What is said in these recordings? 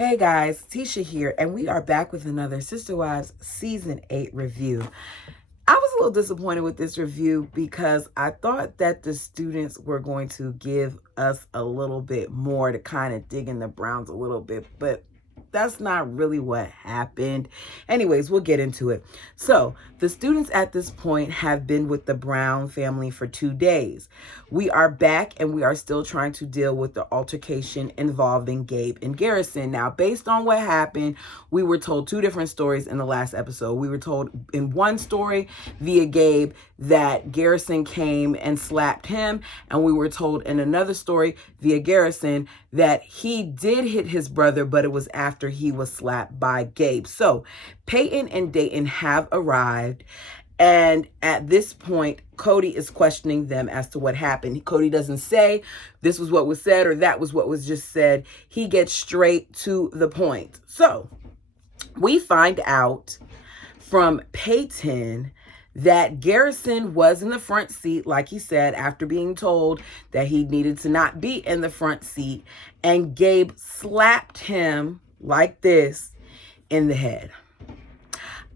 Hey guys, Tisha here, and we are back with another Sister Wives Season 8 review. I was a little disappointed with this review because I thought that the students were going to give us a little bit more to kind of dig in the Browns a little bit, but that's not really what happened. Anyways, we'll get into it. So, the students at this point have been with the Brown family for 2 days. We are back and we are still trying to deal with the altercation involving Gabe and Garrison. Now, based on what happened, we were told 2 different stories in the last episode. We were told in one story via Gabe that Garrison came and slapped him, and we were told in another story via Garrison that he did hit his brother, but it was after he was slapped by Gabe. So Peyton and Dayton have arrived, and at this point, Cody is questioning them as to what happened. Cody doesn't say this was what was said or that was what was just said. He gets straight to the point. So we find out from Peyton that Garrison was in the front seat, like he said, after being told that he needed to not be in the front seat, and Gabe slapped him like this in the head.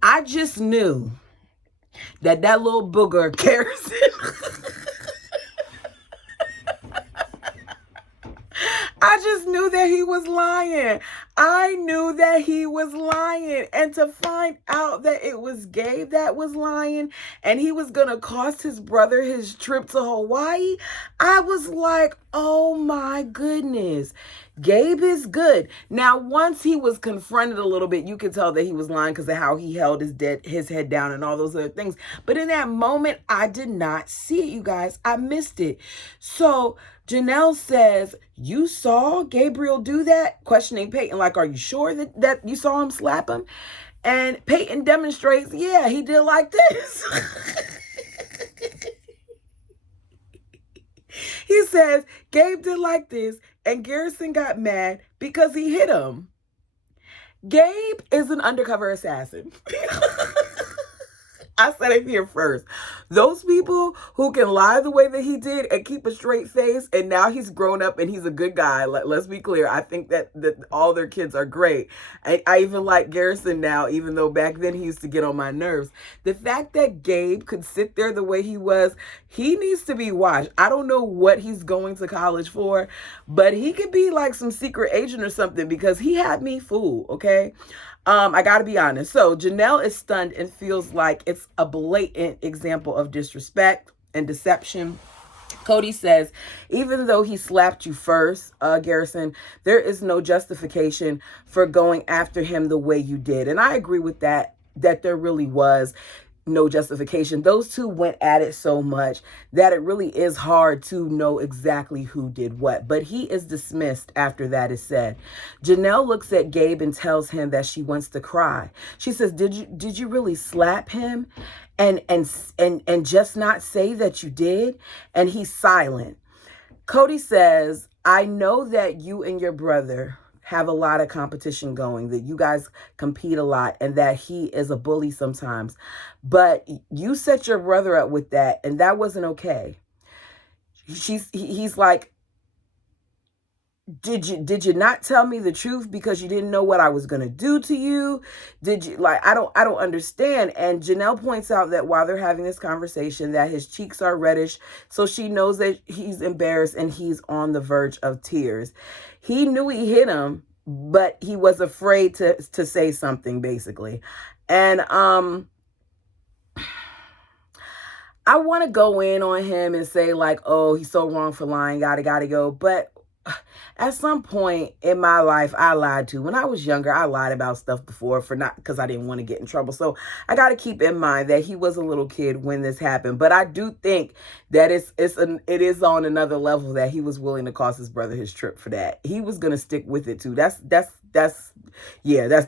I just knew that little booger Garrison I just knew that he was lying. I knew that he was lying. And to find out that it was Gabe that was lying and he was going to cost his brother his trip to Hawaii, I was like, oh my goodness. Gabe is good. Now, once he was confronted a little bit, you could tell that he was lying because of how he held his head down and all those other things. But in that moment, I did not see it, you guys. I missed it. So Janelle says, you saw Gabriel do that? Questioning Peyton, like, are you sure that you saw him slap him? And Peyton demonstrates, yeah, he did like this. He says, Gabe did like this, and Garrison got mad because he hit him. Gabe is an undercover assassin. I said it here first. Those people who can lie the way that he did and keep a straight face, and now he's grown up and he's a good guy. Let's be clear. I think that all their kids are great. I even like Garrison now, even though back then he used to get on my nerves. The fact that Gabe could sit there the way he was, he needs to be watched. I don't know what he's going to college for, but he could be like some secret agent or something because he had me fooled, okay? I gotta be honest. So Janelle is stunned and feels like it's a blatant example of disrespect and deception. Cody says, even though he slapped you first, Garrison, there is no justification for going after him the way you did. And I agree with that there really was no justification. Those two went at it so much that it really is hard to know exactly who did what. But he is dismissed after that is said. Janelle looks at Gabe and tells him that she wants to cry. She says, did you really slap him and just not say that you did? And he's silent. Cody says, I know that you and your brother have a lot of competition going, that you guys compete a lot, and that he is a bully sometimes. But you set your brother up with that, and that wasn't okay. He's like, did you not tell me the truth because you didn't know what I was going to do to you? Did you, like, I don't understand. And Janelle points out that while they're having this conversation, that his cheeks are reddish. So she knows that he's embarrassed and he's on the verge of tears. He knew he hit him, but he was afraid to say something, basically. And, I want to go in on him and say like, oh, he's so wrong for lying. Gotta go. But at some point in my life, I lied too. When I was younger, I lied about stuff before because I didn't want to get in trouble. So I got to keep in mind that he was a little kid when this happened. But I do think that it is on another level that he was willing to cost his brother his trip for that. He was going to stick with it too. That's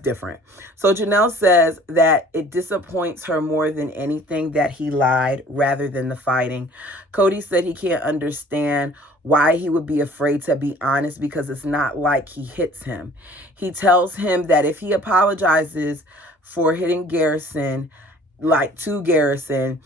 different. So Janelle says that it disappoints her more than anything that he lied rather than the fighting. Cody said he can't understand why he would be afraid to be honest because it's not like he hits him. He tells him that if he apologizes for hitting Garrison, like to Garrison,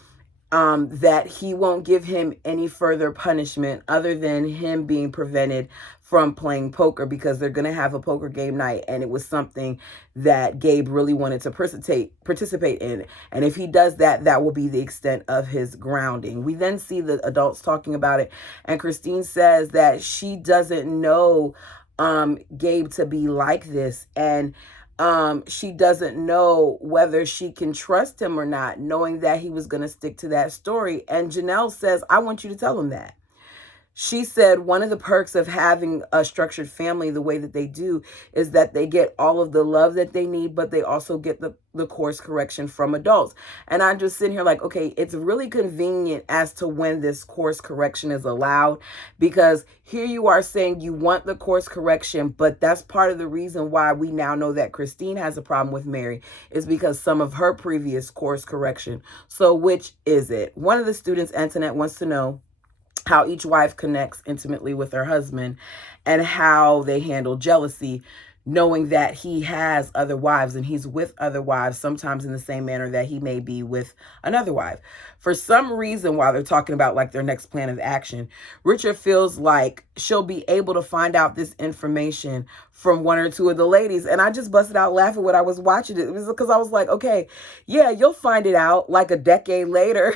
that he won't give him any further punishment other than him being prevented from playing poker because they're going to have a poker game night, and it was something that Gabe really wanted to participate in. And if he does that, that will be the extent of his grounding. We then see the adults talking about it, and Christine says that she doesn't know Gabe to be like this, and she doesn't know whether she can trust him or not, knowing that he was going to stick to that story. And Janelle says, I want you to tell him that. She said one of the perks of having a structured family the way that they do is that they get all of the love that they need, but they also get the course correction from adults. And I'm just sitting here like, okay, it's really convenient as to when this course correction is allowed, because here you are saying you want the course correction, but that's part of the reason why we now know that Christine has a problem with Mary is because some of her previous course correction. So which is it? One of the students, Antoinette, wants to know how each wife connects intimately with her husband and how they handle jealousy, knowing that he has other wives and he's with other wives, sometimes in the same manner that he may be with another wife. For some reason, while they're talking about like their next plan of action, Richard feels like she'll be able to find out this information from one or two of the ladies. And I just busted out laughing when I was watching it. It was because I was like, okay, yeah, you'll find it out like a decade later.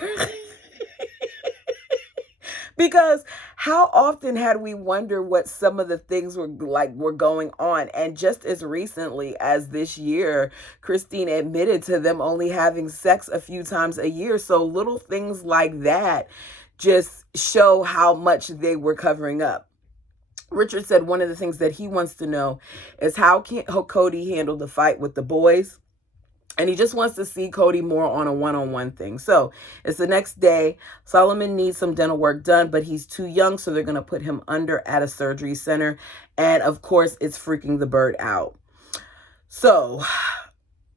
Because how often had we wondered what some of the things were going on? And just as recently as this year, Christine admitted to them only having sex a few times a year. So little things like that just show how much they were covering up. Richard said one of the things that he wants to know is how Cody handled the fight with the boys. And he just wants to see Cody more on a one-on-one thing. So it's the next day. Solomon needs some dental work done, but he's too young, so they're going to put him under at a surgery center. And of course, it's freaking the bird out. So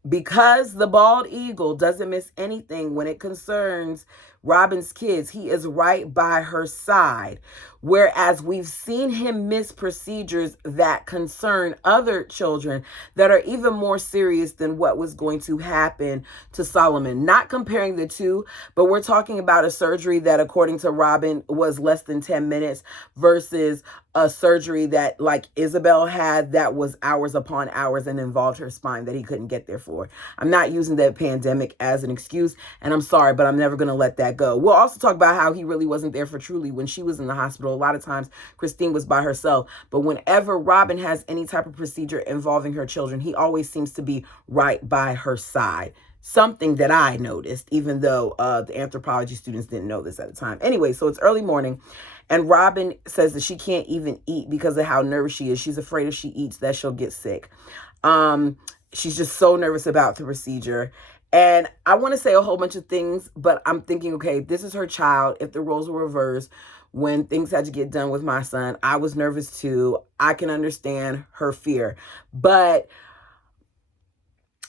because the bald eagle doesn't miss anything when it concerns Robin's kids, he is right by her side. Whereas we've seen him miss procedures that concern other children that are even more serious than what was going to happen to Solomon. Not comparing the two, but we're talking about a surgery that, according to Robin, was less than 10 minutes versus a surgery that like Isabel had that was hours upon hours and involved her spine that he couldn't get there for. I'm not using the pandemic as an excuse, and I'm sorry, but I'm never going to let that go. We'll also talk about how he really wasn't there for Truly when she was in the hospital. A lot of times Christine was by herself, but whenever Robin has any type of procedure involving her children, he always seems to be right by her side. Something that I noticed, even though the anthropology students didn't know this at the time. Anyway, so it's early morning, and Robin says that she can't even eat because of how nervous she is. She's afraid if she eats that she'll get sick. She's just so nervous about the procedure. And I want to say a whole bunch of things, but I'm thinking, okay, this is her child. If the roles were reversed, when things had to get done with my son, I was nervous too. I can understand her fear. But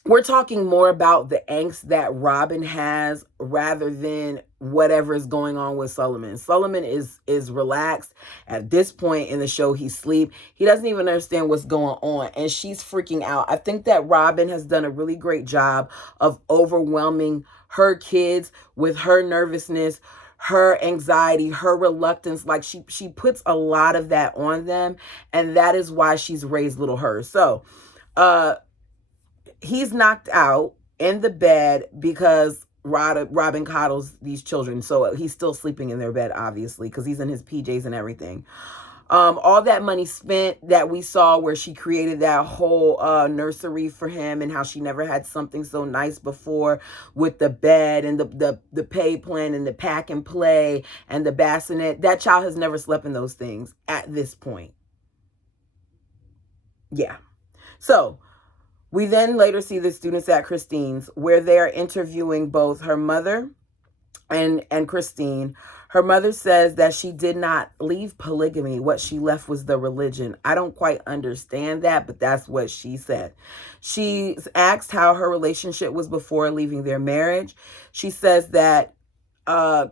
we're talking more about the angst that Robin has rather than whatever is going on with Solomon. Solomon is relaxed. At this point in the show, he's asleep. He doesn't even understand what's going on, and she's freaking out. I think that Robin has done a really great job of overwhelming her kids with her nervousness, her anxiety, her reluctance. Like she puts a lot of that on them, and that is why she's raised little her. So, he's knocked out in the bed because Robin coddles these children. So he's still sleeping in their bed, obviously, because he's in his PJs and everything. All that money spent that we saw where she created that whole nursery for him and how she never had something so nice before with the bed and the pay plan and the pack and play and the bassinet. That child has never slept in those things at this point. Yeah. So we then later see the students at Christine's where they're interviewing both her mother and Christine. Her mother says that she did not leave polygamy. What she left was the religion. I don't quite understand that, but that's what she said. She's asked how her relationship was before leaving their marriage. She says that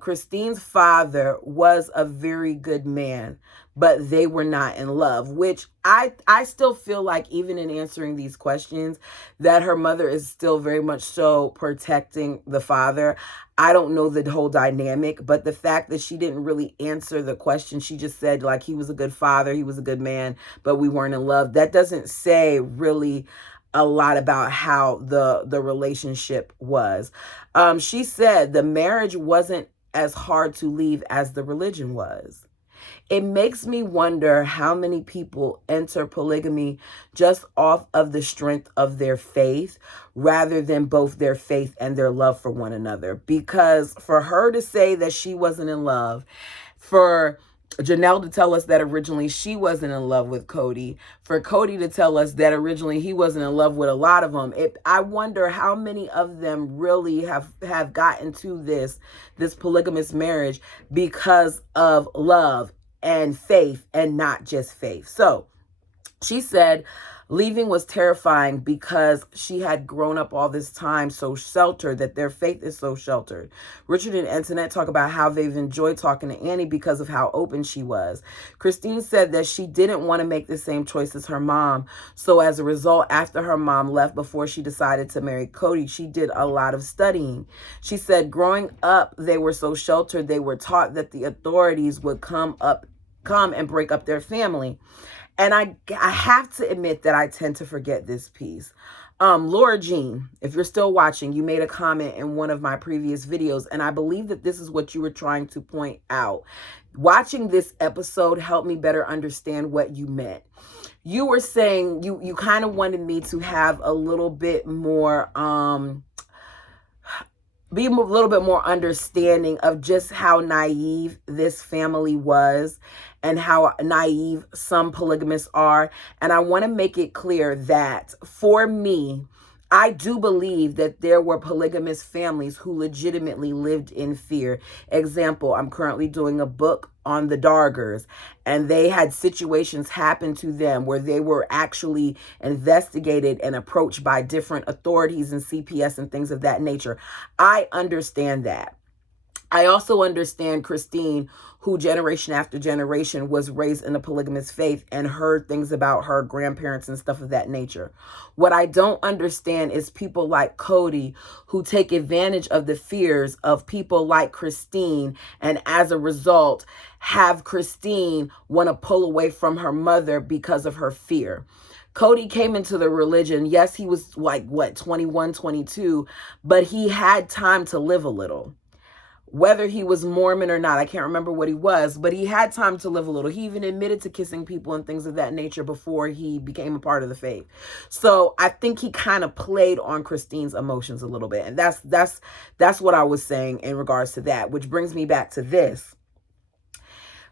Christine's father was a very good man, but they were not in love, which I still feel like, even in answering these questions, that her mother is still very much so protecting the father. I don't know the whole dynamic, but the fact that she didn't really answer the question, she just said like he was a good father, he was a good man, but we weren't in love. That doesn't say really a lot about how the relationship was. She said the marriage wasn't as hard to leave as the religion was. It makes me wonder how many people enter polygamy just off of the strength of their faith rather than both their faith and their love for one another. Because for her to say that she wasn't in love, for Janelle to tell us that originally she wasn't in love with Cody, for Cody to tell us that originally he wasn't in love with a lot of them, I wonder how many of them really have gotten to this polygamous marriage because of love and faith and not just faith. So she said leaving was terrifying because she had grown up all this time so sheltered, that their faith is so sheltered. Richard and Antoinette talk about how they've enjoyed talking to Annie because of how open she was. Christine said that she didn't want to make the same choice as her mom. So as a result, after her mom left before she decided to marry Cody, she did a lot of studying. She said growing up, they were so sheltered, they were taught that the authorities would come and break up their family. And I have to admit that I tend to forget this piece. Laura Jean, if you're still watching, you made a comment in one of my previous videos, and I believe that this is what you were trying to point out. Watching this episode helped me better understand what you meant. You were saying you kind of wanted me to have a little bit more be a little bit more understanding of just how naive this family was and how naive some polygamists are. And I want to make it clear that for me, I do believe that there were polygamous families who legitimately lived in fear. Example, I'm currently doing a book on the Dargers, and they had situations happen to them where they were actually investigated and approached by different authorities and CPS and things of that nature. I understand that. I also understand Christine, who generation after generation was raised in a polygamous faith and heard things about her grandparents and stuff of that nature. What I don't understand is people like Cody who take advantage of the fears of people like Christine, and as a result have Christine want to pull away from her mother because of her fear. Cody came into the religion. Yes, he was like, 21, 22, but he had time to live a little. Whether he was Mormon or not, I can't remember what he was, but he had time to live a little. He even admitted to kissing people and things of that nature before he became a part of the faith. So I think he kind of played on Christine's emotions a little bit. And that's what I was saying in regards to that, which brings me back to this.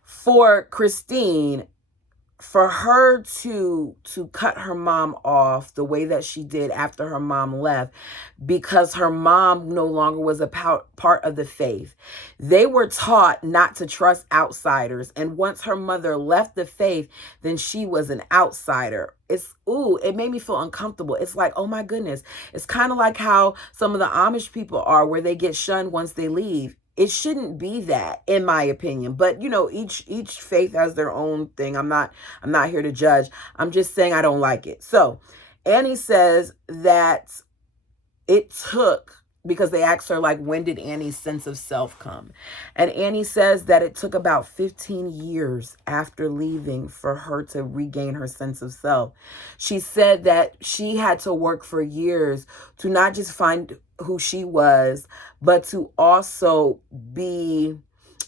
For Christine, for her to cut her mom off the way that she did after her mom left, because her mom no longer was a part of the faith. They were taught not to trust outsiders. And once her mother left the faith, then she was an outsider. It made me feel uncomfortable. It's like, oh my goodness. It's kind of like how some of the Amish people are, where they get shunned once they leave. It shouldn't be that, in my opinion. But each faith has their own thing. I'm not here to judge. I'm just saying I don't like it. So Annie says that it took, because they asked her, like, when did Annie's sense of self come? And Annie says that it took about 15 years after leaving for her to regain her sense of self. She said that she had to work for years to not just find who she was, but to also be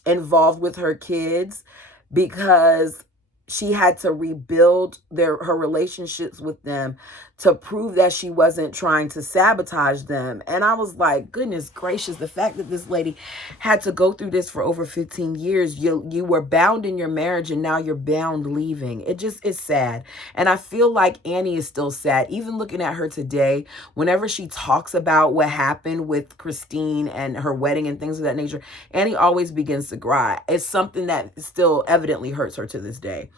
involved with her kids, because she had to rebuild her relationships with them to prove that she wasn't trying to sabotage them. And I was like, goodness gracious, the fact that this lady had to go through this for over 15 years, you were bound in your marriage and now you're bound leaving. It just is sad. And I feel like Annie is still sad. Even looking at her today, whenever she talks about what happened with Christine and her wedding and things of that nature, Annie always begins to cry. It's something that still evidently hurts her to this day.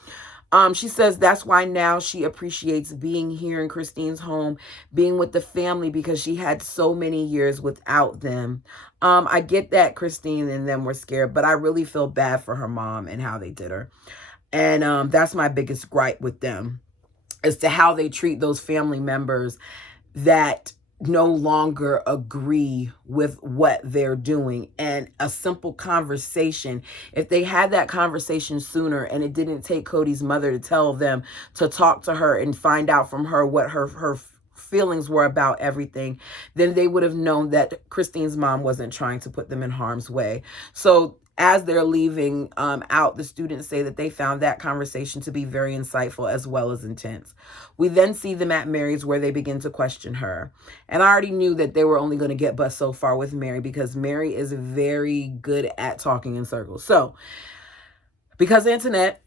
She says that's why now she appreciates being here in Christine's home, being with the family, because she had so many years without them. I get that Christine and them were scared, but I really feel bad for her mom and how they did her. And that's my biggest gripe with them, as to how they treat those family members that no longer agree with what they're doing. And a simple conversation, if they had that conversation sooner and it didn't take Cody's mother to tell them to talk to her and find out from her what her feelings were about everything, then they would have known that Christine's mom wasn't trying to put them in harm's way. So as they're leaving out, the students say that they found that conversation to be very insightful as well as intense. We then see them at Mary's, where they begin to question her. And I already knew that they were only going to get but so far with Mary, because Mary is very good at talking in circles. So because Antoinette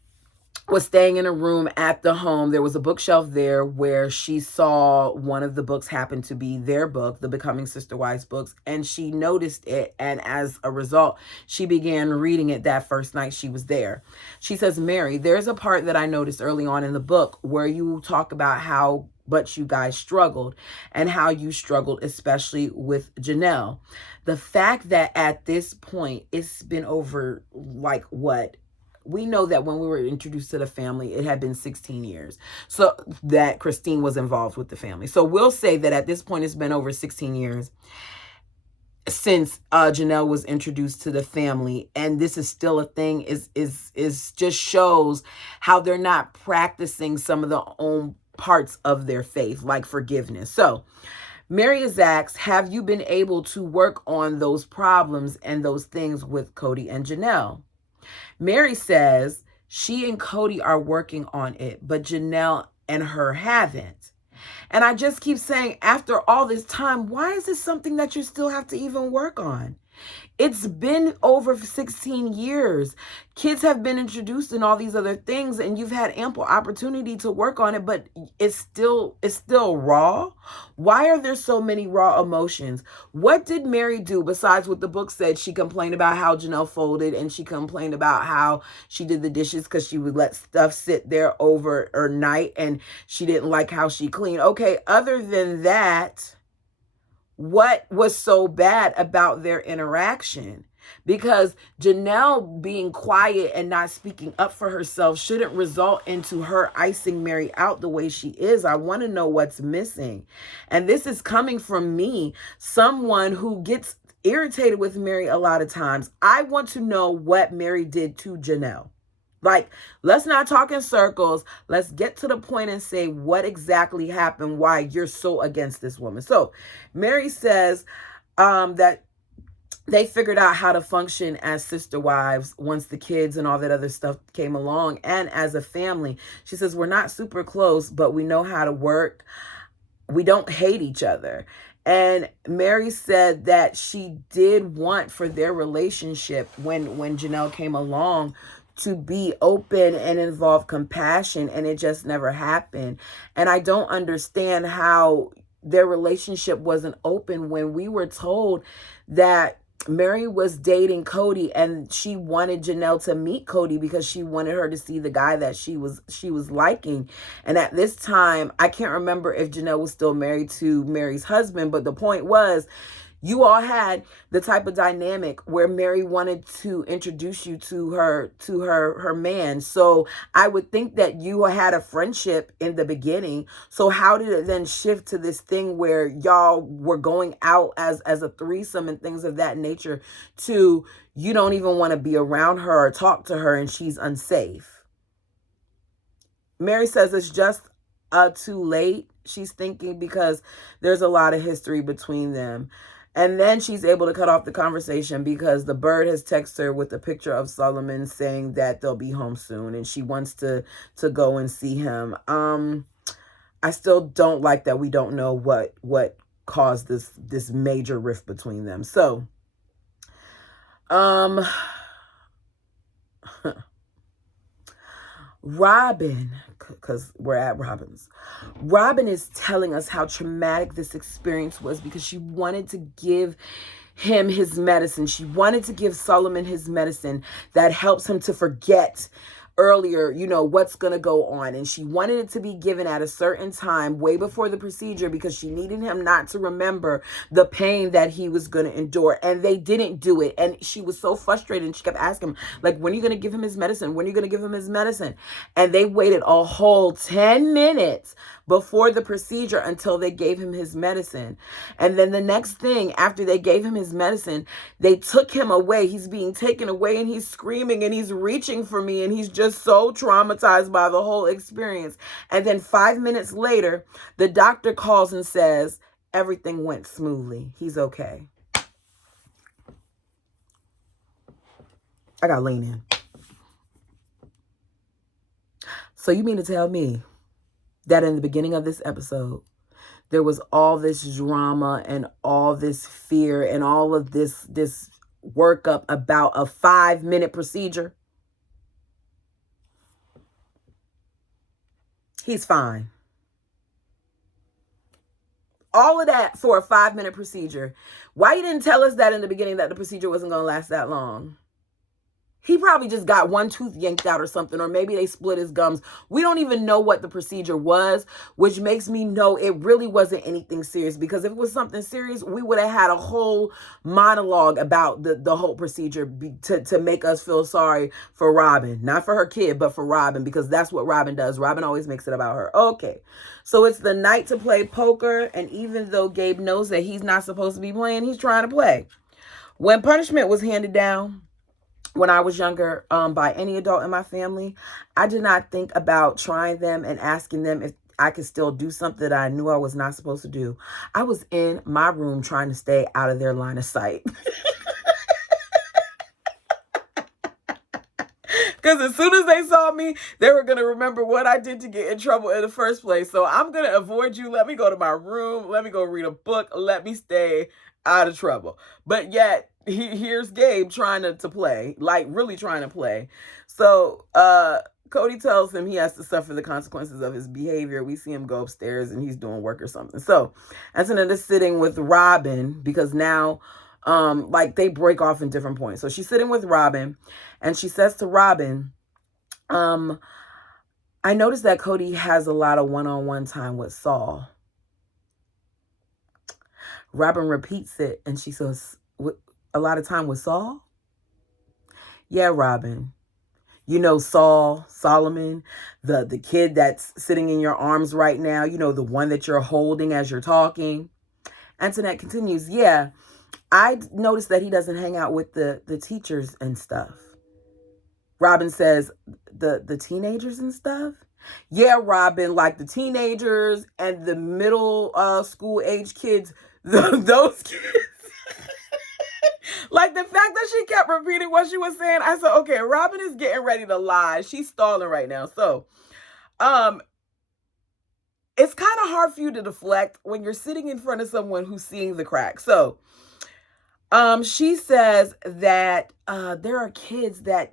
was staying in a room at the home, there was a bookshelf there where she saw one of the books happen to be their book, the Becoming Sister Wives books, and she noticed it, and as a result, she began reading it that first night she was there. She says, Mary, there's a part that I noticed early on in the book where you talk about how much you guys struggled, and how you struggled especially with Janelle. The fact that at this point, it's been over like what? We know that when we were introduced to the family, it had been 16 years. So that Christine was involved with the family. So we'll say that at this point, it's been over 16 years since Janelle was introduced to the family. And this is still a thing, is just shows how they're not practicing some of the own parts of their faith, like forgiveness. So Mary is asked, have you been able to work on those problems and those things with Cody and Janelle? Mary says she and Cody are working on it, but Janelle and her haven't. And I just keep saying, after all this time, why is this something that you still have to even work on? It's been over 16 years. Kids have been introduced in all these other things, and you've had ample opportunity to work on it, but it's still raw. Why are there so many raw emotions? What did Mary do besides what the book said? She complained about how Janelle folded, and she complained about how she did the dishes because she would let stuff sit there overnight, and she didn't like how she cleaned. Okay, other than that, what was so bad about their interaction? Because Janelle being quiet and not speaking up for herself shouldn't result into her icing Mary out the way she is. I want to know what's missing. And this is coming from me, someone who gets irritated with Mary a lot of times. I want to know what Mary did to Janelle. Like, let's not talk in circles. Let's get to the point and say what exactly happened, why you're so against this woman. So Mary says that they figured out how to function as sister wives once the kids and all that other stuff came along, and as a family. She says, we're not super close, but we know how to work. We don't hate each other. And Mary said that she did want for their relationship, when Janelle came along, to be open and involve compassion, and it just never happened. And I don't understand how their relationship wasn't open when we were told that Mary was dating Cody and she wanted Janelle to meet Cody because she wanted her to see the guy that she was liking. And at this time, I can't remember if Janelle was still married to Mary's husband, but the point was, you all had the type of dynamic where Mary wanted to introduce you to her man. So I would think that you had a friendship in the beginning. So how did it then shift to this thing where y'all were going out as a threesome and things of that nature, to you don't even want to be around her or talk to her and she's unsafe? Mary says it's just too late, she's thinking, because there's a lot of history between them. And then she's able to cut off the conversation because the bird has texted her with a picture of Solomon saying that they'll be home soon, and she wants to go and see him. I still don't like that we don't know what caused this major rift between them. So, Robin, because we're at Robin's. Robin is telling us how traumatic this experience was because she wanted to give him his medicine. She wanted to give Solomon his medicine that helps him to forget earlier, what's going to go on. And she wanted it to be given at a certain time, way before the procedure, because she needed him not to remember the pain that he was going to endure. And they didn't do it. And she was so frustrated. And she kept asking him, like, when are you going to give him his medicine? When are you going to give him his medicine? And they waited a whole 10 minutes before the procedure until they gave him his medicine. And then the next thing, after they gave him his medicine, they took him away. He's being taken away and he's screaming and he's reaching for me and he's just so traumatized by the whole experience. And then 5 minutes later, the doctor calls and says, everything went smoothly. He's okay. I got to lean in. So you mean to tell me that in the beginning of this episode, there was all this drama and all this fear and all of this workup about a 5-minute procedure? He's fine. All of that for a 5-minute procedure. Why you didn't tell us that in the beginning, that the procedure wasn't going to last that long? He probably just got one tooth yanked out or something, or maybe they split his gums. We don't even know what the procedure was, which makes me know it really wasn't anything serious, because if it was something serious, we would have had a whole monologue about the whole procedure to make us feel sorry for Robin. Not for her kid, but for Robin, because that's what Robin does. Robin always makes it about her. Okay, so it's the night to play poker, and even though Gabe knows that he's not supposed to be playing, he's trying to play. When punishment was handed down, when I was younger, by any adult in my family, I did not think about trying them and asking them if I could still do something that I knew I was not supposed to do. I was in my room trying to stay out of their line of sight. Because as soon as they saw me, they were going to remember what I did to get in trouble in the first place. So I'm going to avoid you. Let me go to my room. Let me go read a book. Let me stay out of trouble. But yet, here's Gabe trying to play, like really trying to play. So Cody tells him he has to suffer the consequences of his behavior. We see him go upstairs and he's doing work or something. So Antoinette is sitting with Robin, because now like they break off in different points. So she's sitting with Robin and she says to Robin, I noticed that Cody has a lot of one-on-one time with Saul. Robin repeats it and she says, a lot of time with Saul? Yeah, Robin. You know Solomon, the kid that's sitting in your arms right now, the one that you're holding as you're talking. Antoinette continues, yeah, I noticed that he doesn't hang out with the teachers and stuff. Robin says, the teenagers and stuff? Yeah, Robin, like the teenagers and the middle school age kids, those kids. Like the fact that she kept repeating what she was saying, I said, okay, Robin is getting ready to lie. She's stalling right now. So, it's kind of hard for you to deflect when you're sitting in front of someone who's seeing the crack. So, she says that there are kids that,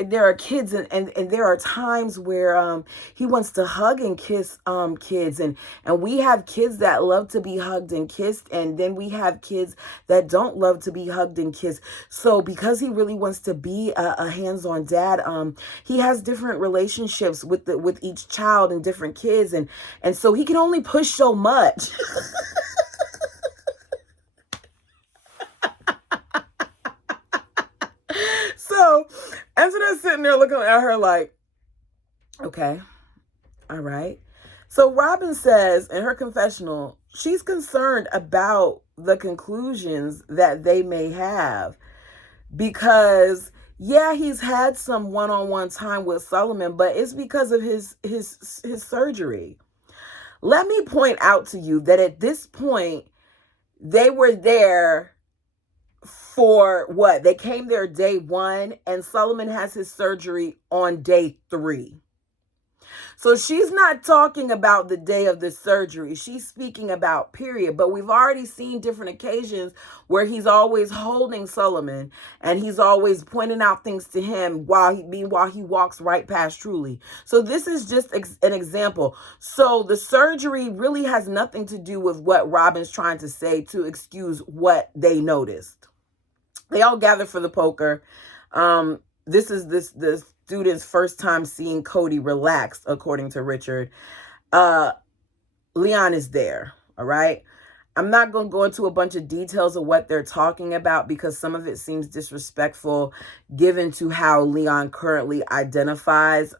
there are kids and there are times where he wants to hug and kiss kids, and we have kids that love to be hugged and kissed, and then we have kids that don't love to be hugged and kissed. So because he really wants to be a hands-on dad, he has different relationships with each child and different kids, and so he can only push so much. So Antoinette's sitting there looking at her like, okay, all right. So Robin says in her confessional, she's concerned about the conclusions that they may have, because yeah, he's had some one-on-one time with Solomon, but it's because of his surgery. Let me point out to you that at this point, they were there for what? They came there day 1, and Solomon has his surgery on day 3. So she's not talking about the day of the surgery. She's speaking about period. But we've already seen different occasions where he's always holding Solomon and he's always pointing out things to him while he walks right past Truly. So this is just an example. So the surgery really has nothing to do with what Robin's trying to say to excuse what they noticed. They all gather for the poker. the student's first time seeing Cody relaxed, according to Richard. Leon is there, all right? I'm not going to go into a bunch of details of what they're talking about because some of it seems disrespectful given to how Leon currently identifies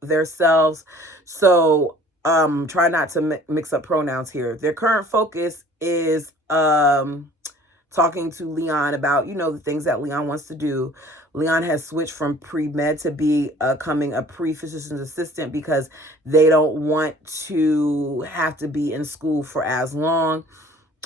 themselves. So try not to mix up pronouns here. Their current focus is talking to Leon about, the things that Leon wants to do. Leon has switched from pre-med to becoming a pre-physician's assistant because they don't want to have to be in school for as long.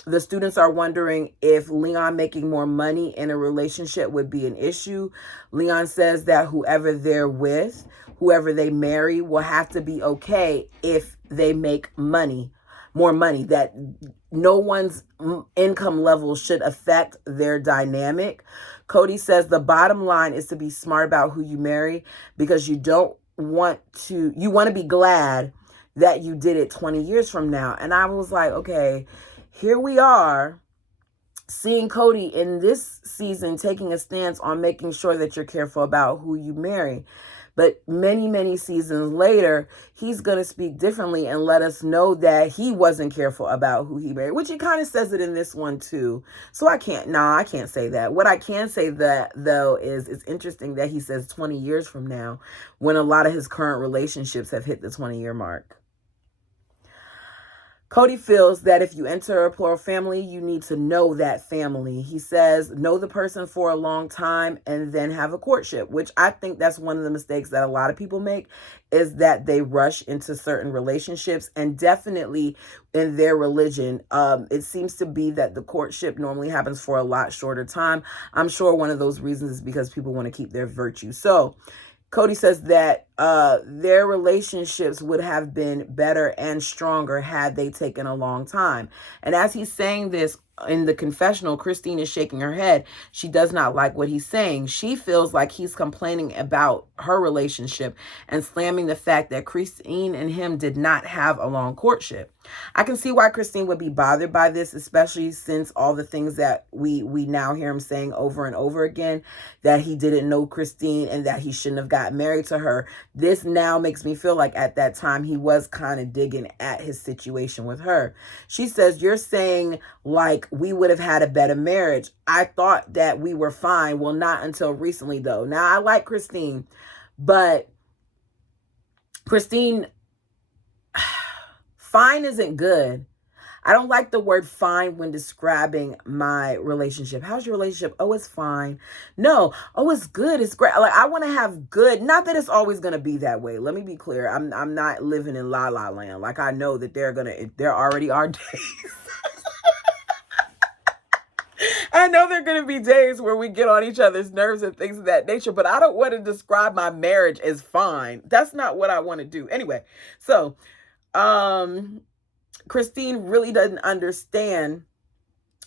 The students are wondering if Leon making more money in a relationship would be an issue. Leon says that whoever they're with, whoever they marry, will have to be okay if they make more money, that no one's income level should affect their dynamic. Cody says the bottom line is to be smart about who you marry because you want to be glad that you did it 20 years from now. And I was like, okay, here we are seeing Cody in this season taking a stance on making sure that you're careful about who you marry. But many, many seasons later, he's going to speak differently and let us know that he wasn't careful about who he married, which he kind of says it in this one too. So I can't say that. What I can say though is it's interesting that he says 20 years from now when a lot of his current relationships have hit the 20-year mark. Cody feels that if you enter a plural family, you need to know that family. He says, know the person for a long time and then have a courtship, which I think that's one of the mistakes that a lot of people make, is that they rush into certain relationships. And definitely in their religion, it seems to be that the courtship normally happens for a lot shorter time. I'm sure one of those reasons is because people want to keep their virtue. So Cody says that their relationships would have been better and stronger had they taken a long time. And as he's saying this in the confessional, Christine is shaking her head. She does not like what he's saying. She feels like he's complaining about her relationship and slamming the fact that Christine and him did not have a long courtship. I can see why Christine would be bothered by this, especially since all the things that we now hear him saying over and over again, that he didn't know Christine and that he shouldn't have got married to her. This now makes me feel like at that time he was kind of digging at his situation with her. She says, you're saying like we would have had a better marriage. I thought that we were fine. Well, not until recently though. Now I like Christine, but Christine, fine isn't good. I don't like the word fine when describing my relationship. How's your relationship? Oh, it's fine. No. Oh, it's good. It's great. Like, I want to have good. Not that it's always going to be that way. Let me be clear. I'm not living in la la land. Like, I know that there already are days. I know there are going to be days where we get on each other's nerves and things of that nature, but I don't want to describe my marriage as fine. That's not what I want to do. Anyway, so, Christine really doesn't understand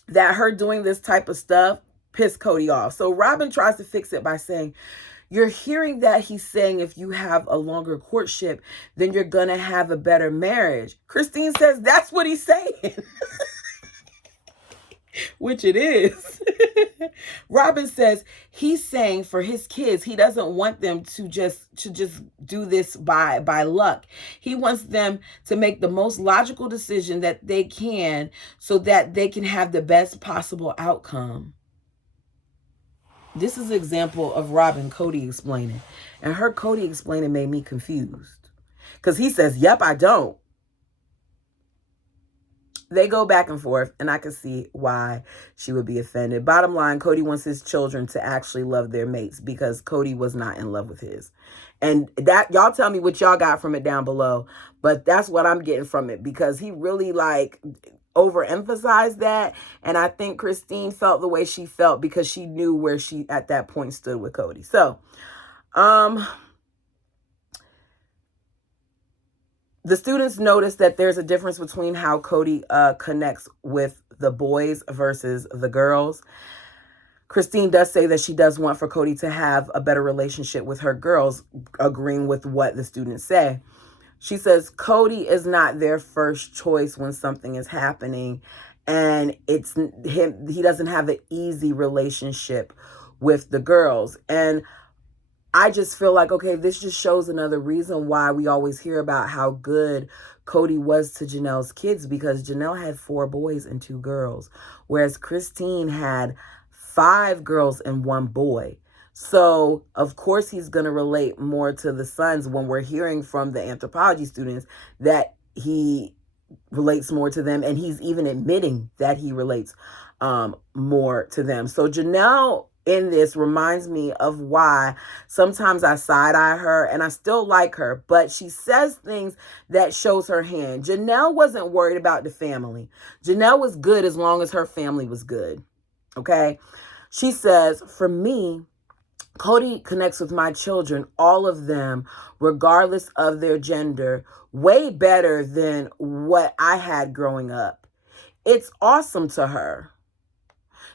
that her doing this type of stuff pissed Cody off. So Robin tries to fix it by saying, you're hearing that he's saying if you have a longer courtship, then you're going to have a better marriage. Christine says that's what he's saying. Which it is. Robin says he's saying for his kids, he doesn't want them to just do this by luck. He wants them to make the most logical decision that they can so that they can have the best possible outcome. This is an example of Robin Cody explaining. And her Cody explaining made me confused. Because he says, yep, I don't. They go back and forth, and I can see why she would be offended. Bottom line, Cody wants his children to actually love their mates because Cody was not in love with his. And that, y'all tell me what y'all got from it down below. But that's what I'm getting from it because he really overemphasized that. And I think Christine felt the way she felt because she knew where she at that point stood with Cody. So, the students notice that there's a difference between how Cody connects with the boys versus the girls. Christine does say that she does want for Cody to have a better relationship with her girls, agreeing with what the students say. She says Cody is not their first choice when something is happening, and it's him. He doesn't have an easy relationship with the girls. And I just feel like, okay, this just shows another reason why we always hear about how good Cody was to Janelle's kids, because Janelle had 4 boys and 2 girls, whereas Christine had 5 girls and 1 boy. So, of course, he's going to relate more to the sons when we're hearing from the anthropology students that he relates more to them, and he's even admitting that he relates more to them. So Janelle in this reminds me of why sometimes I side-eye her, and I still like her, but she says things that shows her hand. Janelle wasn't worried about the family. Janelle was good as long as her family was good. Okay? She says, for me, Cody connects with my children, all of them, regardless of their gender, way better than what I had growing up. It's awesome to her.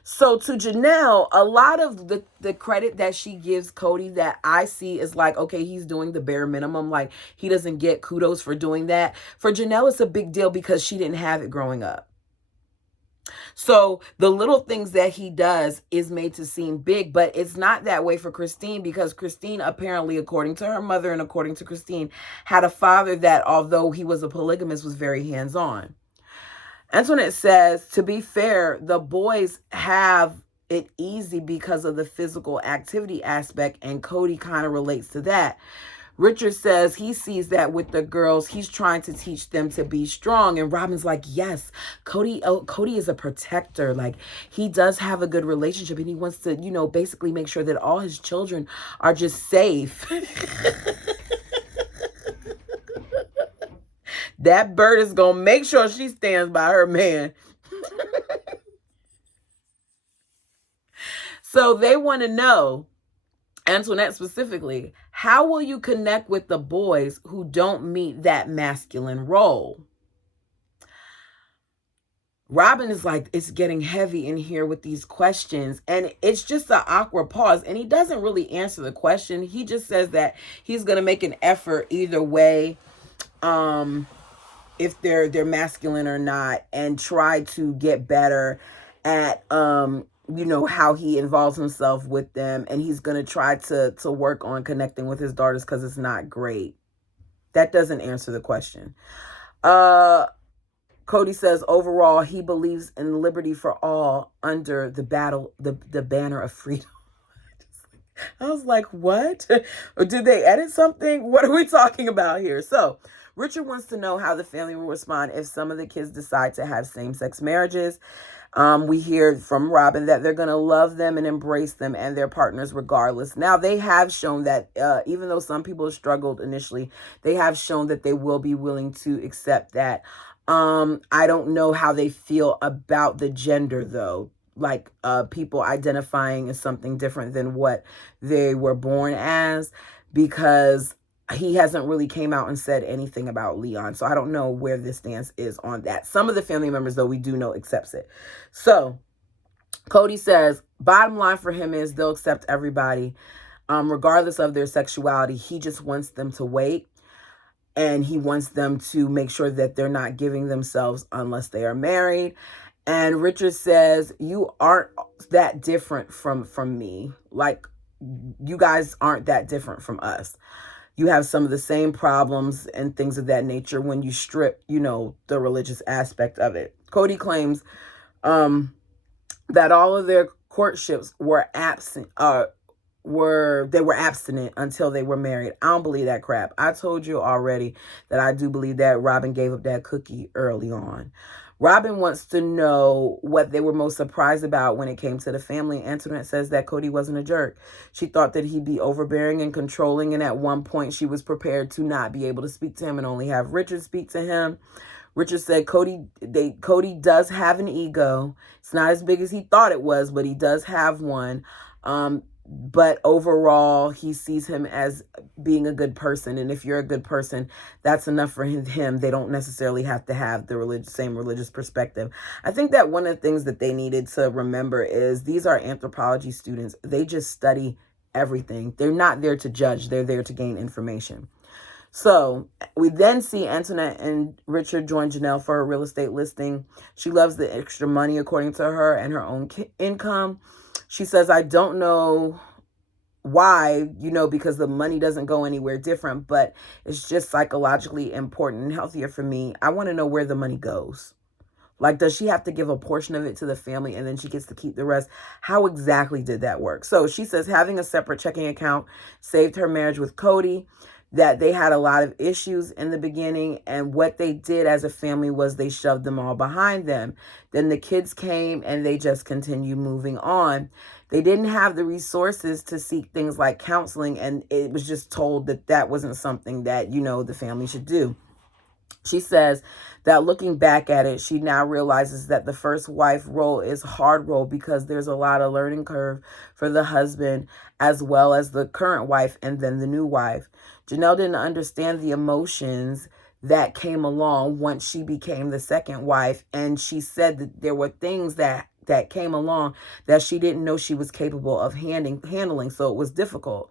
So to Janelle, a lot of the credit that she gives Cody that I see is like, okay, he's doing the bare minimum. Like, he doesn't get kudos for doing that. For Janelle, it's a big deal because she didn't have it growing up. So the little things that he does is made to seem big, but it's not that way for Christine, because Christine, apparently, according to her mother and according to Christine, had a father that, although he was a polygamist, was very hands-on. Antoinette says, to be fair, the boys have it easy because of the physical activity aspect, and Cody kind of relates to that. Richard says he sees that with the girls. He's trying to teach them to be strong. And Robin's like, yes, Cody is a protector. Like, he does have a good relationship, and he wants to, basically make sure that all his children are just safe. That bird is going to make sure she stands by her man. So they want to know, Antoinette specifically, how will you connect with the boys who don't meet that masculine role? Robin is like, it's getting heavy in here with these questions, and it's just an awkward pause, and he doesn't really answer the question. He just says that he's going to make an effort either way, if they're masculine or not, and try to get better at how he involves himself with them, and he's going to try to work on connecting with his daughters because it's not great. That doesn't answer the question. Cody says overall he believes in liberty for all under the banner of freedom. I was like, what? Or did they edit something? What are we talking about here? So Richard wants to know how the family will respond if some of the kids decide to have same-sex marriages. We hear from Robin that they're going to love them and embrace them and their partners regardless. Now, they have shown that even though some people struggled initially, they have shown that they will be willing to accept that. I don't know how they feel about the gender, though. Like people identifying as something different than what they were born as, because he hasn't really came out and said anything about Leon. So I don't know where this stance is on that. Some of the family members, though, we do know accepts it. So Cody says, bottom line for him is they'll accept everybody, regardless of their sexuality. He just wants them to wait, and he wants them to make sure that they're not giving themselves unless they are married. And Richard says, you aren't that different from me. Like, you guys aren't that different from us. You have some of the same problems and things of that nature when you strip, the religious aspect of it. Cody claims that all of their courtships were absent, were abstinent until they were married. I don't believe that crap. I told you already that I do believe that Robin gave up that cookie early on. Robin wants to know what they were most surprised about when it came to the family. Antoinette says that Cody wasn't a jerk. She thought that he'd be overbearing and controlling, and at one point she was prepared to not be able to speak to him and only have Richard speak to him. Richard said Cody does have an ego. It's not as big as he thought it was, but he does have one. But overall, he sees him as being a good person. And if you're a good person, that's enough for him. They don't necessarily have to have the same religious perspective. I think that one of the things that they needed to remember is these are anthropology students. They just study everything. They're not there to judge. They're there to gain information. So we then see Antoinette and Richard join Janelle for a real estate listing. She loves the extra money, according to her, and her own income. She says, I don't know why, because the money doesn't go anywhere different, but it's just psychologically important and healthier for me. I want to know where the money goes. Like, does she have to give a portion of it to the family and then she gets to keep the rest? How exactly did that work? So she says having a separate checking account saved her marriage with Cody, that they had a lot of issues in the beginning. And what they did as a family was they shoved them all behind them. Then the kids came and they just continued moving on. They didn't have the resources to seek things like counseling. And it was just told that that wasn't something that, the family should do. She says that looking back at it, she now realizes that the first wife role is a hard role because there's a lot of learning curve for the husband as well as the current wife and then the new wife. Janelle didn't understand the emotions that came along once she became the second wife. And she said that there were things that came along that she didn't know she was capable of handling. So it was difficult.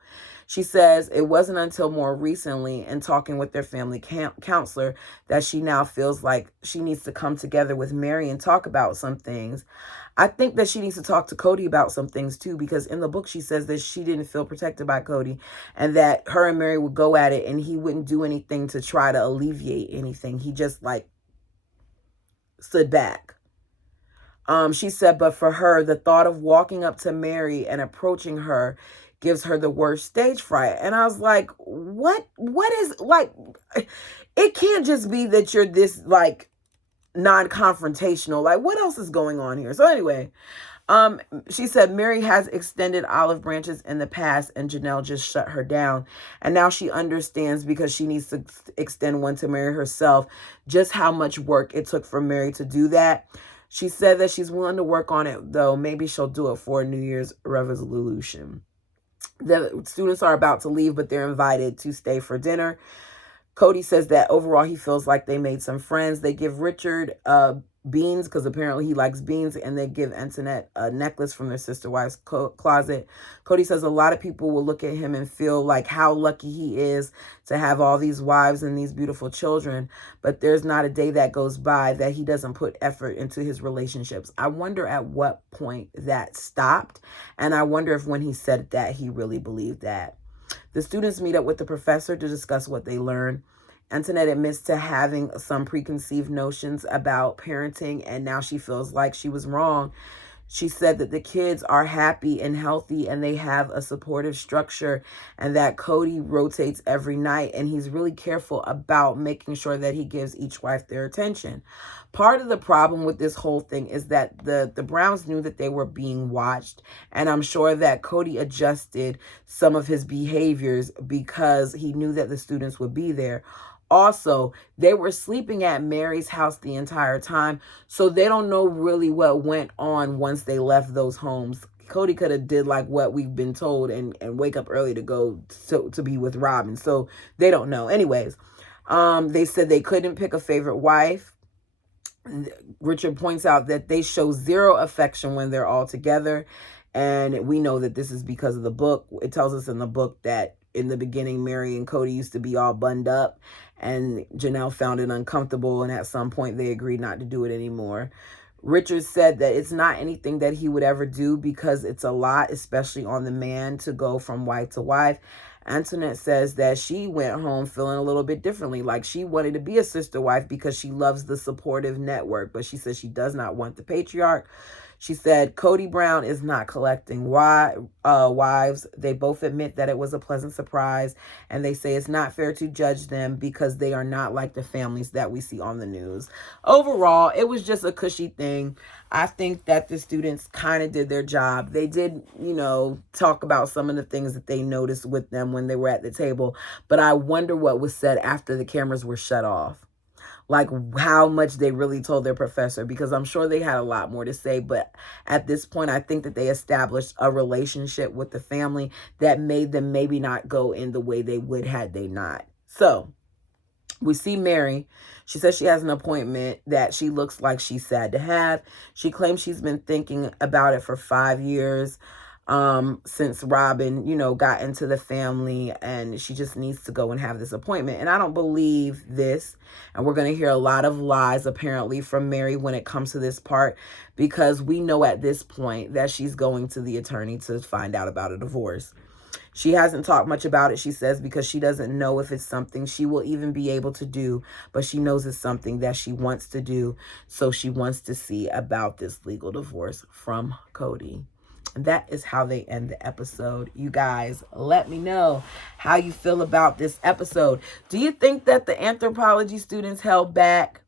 She says it wasn't until more recently in talking with their family counselor that she now feels like she needs to come together with Mary and talk about some things. I think that she needs to talk to Cody about some things too, because in the book she says that she didn't feel protected by Cody and that her and Mary would go at it and he wouldn't do anything to try to alleviate anything. He just stood back. She said, but for her, the thought of walking up to Mary and approaching her gives her the worst stage fright. And I was like, what is, it can't just be that you're this non-confrontational. What else is going on here? So anyway, she said Mary has extended olive branches in the past and Janelle just shut her down. And now she understands, because she needs to extend one to Mary herself, just how much work it took for Mary to do that. She said that she's willing to work on it, though. Maybe she'll do it for a New Year's resolution. The students are about to leave, but they're invited to stay for dinner. Cody says that overall he feels like they made some friends. They give Richard beans because apparently he likes beans, and they give Antoinette a necklace from their sister wife's closet. Cody says a lot of people will look at him and feel like how lucky he is to have all these wives and these beautiful children, but there's not a day that goes by that he doesn't put effort into his relationships. I wonder at what point that stopped, and I wonder if when he said that he really believed that. The students meet up with the professor to discuss what they learned. Antoinette admits to having some preconceived notions about parenting, and now she feels like she was wrong. She said that the kids are happy and healthy and they have a supportive structure, and that Cody rotates every night and he's really careful about making sure that he gives each wife their attention. Part of the problem with this whole thing is that the Browns knew that they were being watched, and I'm sure that Cody adjusted some of his behaviors because he knew that the students would be there. Also, they were sleeping at Mary's house the entire time, so they don't know really what went on once they left those homes. Cody could have did like what we've been told and wake up early to go to be with Robin. So they don't know. Anyways, they said they couldn't pick a favorite wife. Richard points out that they show zero affection when they're all together. And we know that this is because of the book. It tells us in the book that in the beginning, Mary and Cody used to be all bunned up, and Janelle found it uncomfortable, and at some point they agreed not to do it anymore. Richard said that it's not anything that he would ever do because it's a lot, especially on the man, to go from wife to wife. Antoinette says that she went home feeling a little bit differently, like she wanted to be a sister wife because she loves the supportive network, but she says she does not want the patriarch. She said Cody Brown is not collecting wives. They both admit that it was a pleasant surprise, and they say it's not fair to judge them because they are not like the families that we see on the news. Overall, it was just a cushy thing. I think that the students kind of did their job. They did, talk about some of the things that they noticed with them when they were at the table, but I wonder what was said after the cameras were shut off. Like how much they really told their professor, because I'm sure they had a lot more to say. But at this point, I think that they established a relationship with the family that made them maybe not go in the way they would had they not. So we see Mary. She says she has an appointment that she looks like she's sad to have. She claims she's been thinking about it for 5 years. Since Robin, got into the family, and she just needs to go and have this appointment. And I don't believe this. And we're going to hear a lot of lies apparently from Mary when it comes to this part, because we know at this point that she's going to the attorney to find out about a divorce. She hasn't talked much about it, she says, because she doesn't know if it's something she will even be able to do, but she knows it's something that she wants to do. So she wants to see about this legal divorce from Cody. And that is how they end the episode. You guys, let me know how you feel about this episode. Do you think that the anthropology students held back?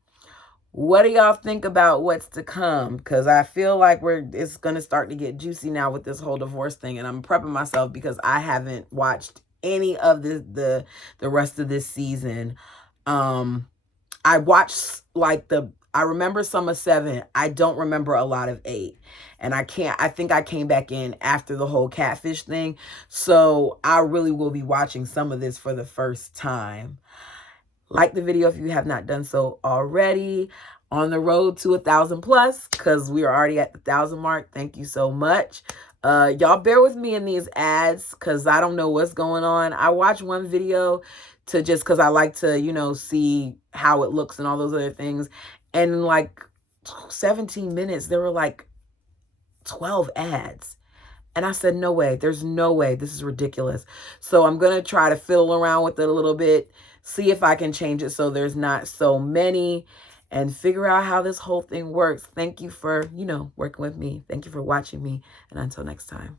What do y'all think about what's to come? Because I feel like it's going to start to get juicy now with this whole divorce thing. And I'm prepping myself because I haven't watched any of the rest of this season. I watched I remember some of 7. I don't remember a lot of 8. And I think I came back in after the whole catfish thing. So I really will be watching some of this for the first time. Like the video if you have not done so already. On the road to 1,000 plus, because we are already at the 1,000 mark. Thank you so much. Y'all bear with me in these ads because I don't know what's going on. I watched one video just because I like to, see how it looks and all those other things. And in like 17 minutes, there were like 12 ads. And I said, no way. There's no way. This is ridiculous. So I'm going to try to fiddle around with it a little bit, see if I can change it so there's not so many, and figure out how this whole thing works. Thank you for, working with me. Thank you for watching me. And until next time.